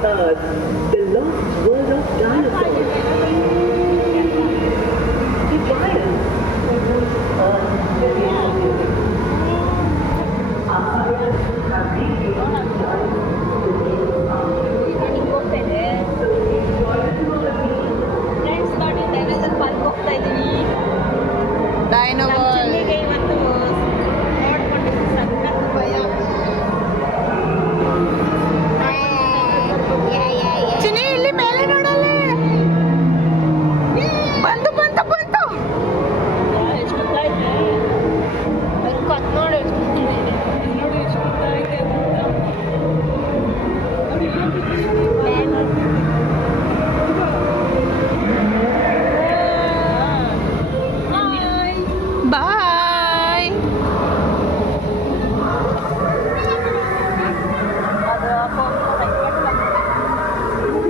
the lost world of dinosaurs. The giants who used Earth billions of years ago. Our scientists have recreated giants the way of our so enjoy the movie. Friends ನೋಡಿ dinosaur park ಹೋಗ್ತಾ ಇದೀವಿ. Dino ಚೆನ್ನಿಗೆ ಇವತ್ತು ನೋಡ್ಕೊಂಡು ಸಖತ್ ಭಯ. ಚಿನಿ ಇಲ್ಲಿ ಮೇಲೆ ನೋಡಲ್ಲಿ ಬಂತು ಬಂತು ಬಂತು ಎಷ್ಟು ಉದ್ದ ಐತೆ ಕತ್ ನೋಡಿ ಎಷ್ಟು ಇದೆ. ನೋಡಿ ಎಷ್ಟು ಉದ್ದ ಐತೆ ಅಂತ. ಬಾಯ್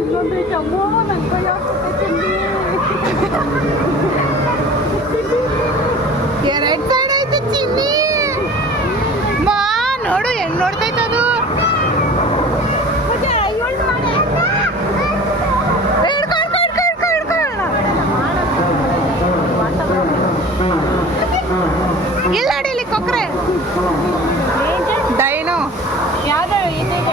ಇಲ್ಲೊಂದೈತೆ ಅಮ್ಮೋ ನನ್ನ ಕೈ ಹಾಕ್ಬಿಟ್ಟೆ ಎರಡ್ ಸೈಡ್ ಐತೆ ಚಿನ್ನಿ ಮಾ ನೋಡು ಹೆಂಗ್ ನೋಡ್ತೈತೆ ಅದು ಇಲ್ಲ ಅಡಿಲಿ ಕೊಕ್ರೆ ಡೈನೋ ಯಾವ್ದು ಇದೀಗ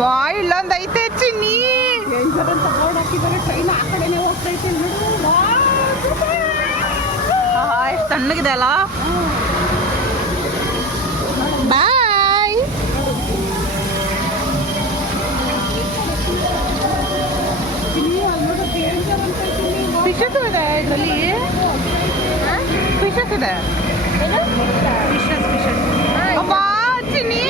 ಮಾ ಇಲ್ಲೊಂದ್ ಐತೆ ಚಿನ್ನಿ ಅಂತ ಬೋರ್ಡ್ ಹಾಕಿದ್ದಾರೆ ಟ್ರೈನ್ ಆ ಕಡೆನೇ ಹೋಗ್ತೈತೆ ಎಷ್ಟು ತಣ್ಣಗಿದೆ ಅಲ್ಲ ಬಾಯ್ ಫಿಶಸ್ ಇದೆ ಇದರಲ್ಲಿ ಫಿಶಸ್ ಇದೆ ಫಿಶಸ್ ಫಿಶಸ್ ಅಮ್ಮ ಚಿನ್ನಿ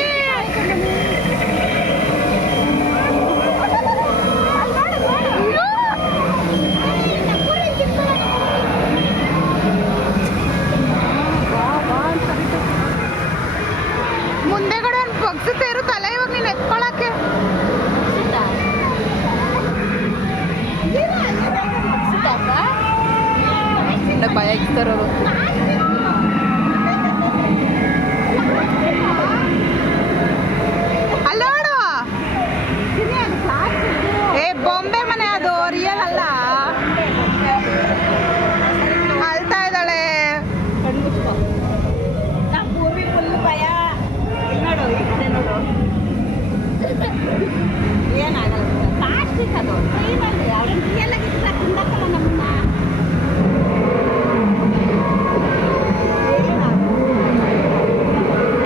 ಮುಂದೆಗಡೆ ಒಂದು ಬಗ್ಸುತ್ತೆ ಇರು ತಲೆ ಇವಾಗ ನೀನು ಎತ್ಕೊಳಕ್ಕೆ ಭಯ ಇಕ್ತಾರವರು ಅಲ್ಲೋಡು ಏ ಬೊಂಬೆ ಮನೆ ಅದು ರಿಯಲ್ ಅಲ್ಲ ಅಳ್ತಾ ಇದ್ದಾಳೆ ನಾ ಪೂರ್ವಿ ಫುಲ್ ಭಯ ನೋಡು ಇದೆ ನೋಡು ಏನಾಗಲ್ಲ ಪ್ಲಾಸ್ಟಿಕ್ ಅದು ಟ್ರೈನಲ್ಲಿ ಅವ್ರನ್ನ ರಿಯಲ್ ಆಗಿ ಕುಂದಕ್ಕಲ್ಲ ನಮ್ಮನ್ನ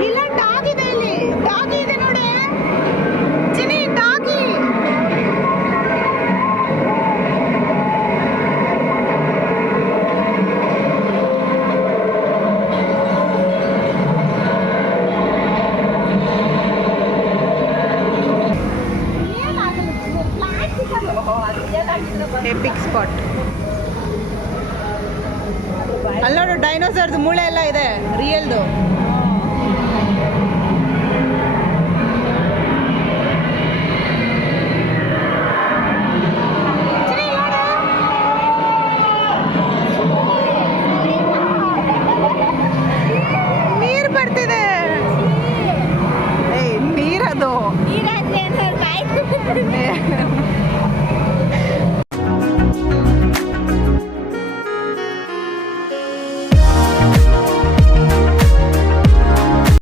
ಇಲ್ಲ ಡಾಗ್ ಇದೆ ಇಲ್ಲಿ ಡಾಗಿ ಇದೆ ನೋಡಿ ಚಿನಿ ಡಾಗಿ ಪ್ಲಾಸ್ಟಿಕ್ ಅದು ಅದು ರಿಯಲ್ ಆಗಿದ್ರೆ ಎಪಿಕ್ ಸ್ಪಾಟ್ ಅಲ್ಲಿ ನೋಡು ಡೈನೋಸರ್ದು ಮೂಳೆ ಎಲ್ಲ ಇದೆ ರಿಯಲ್ದು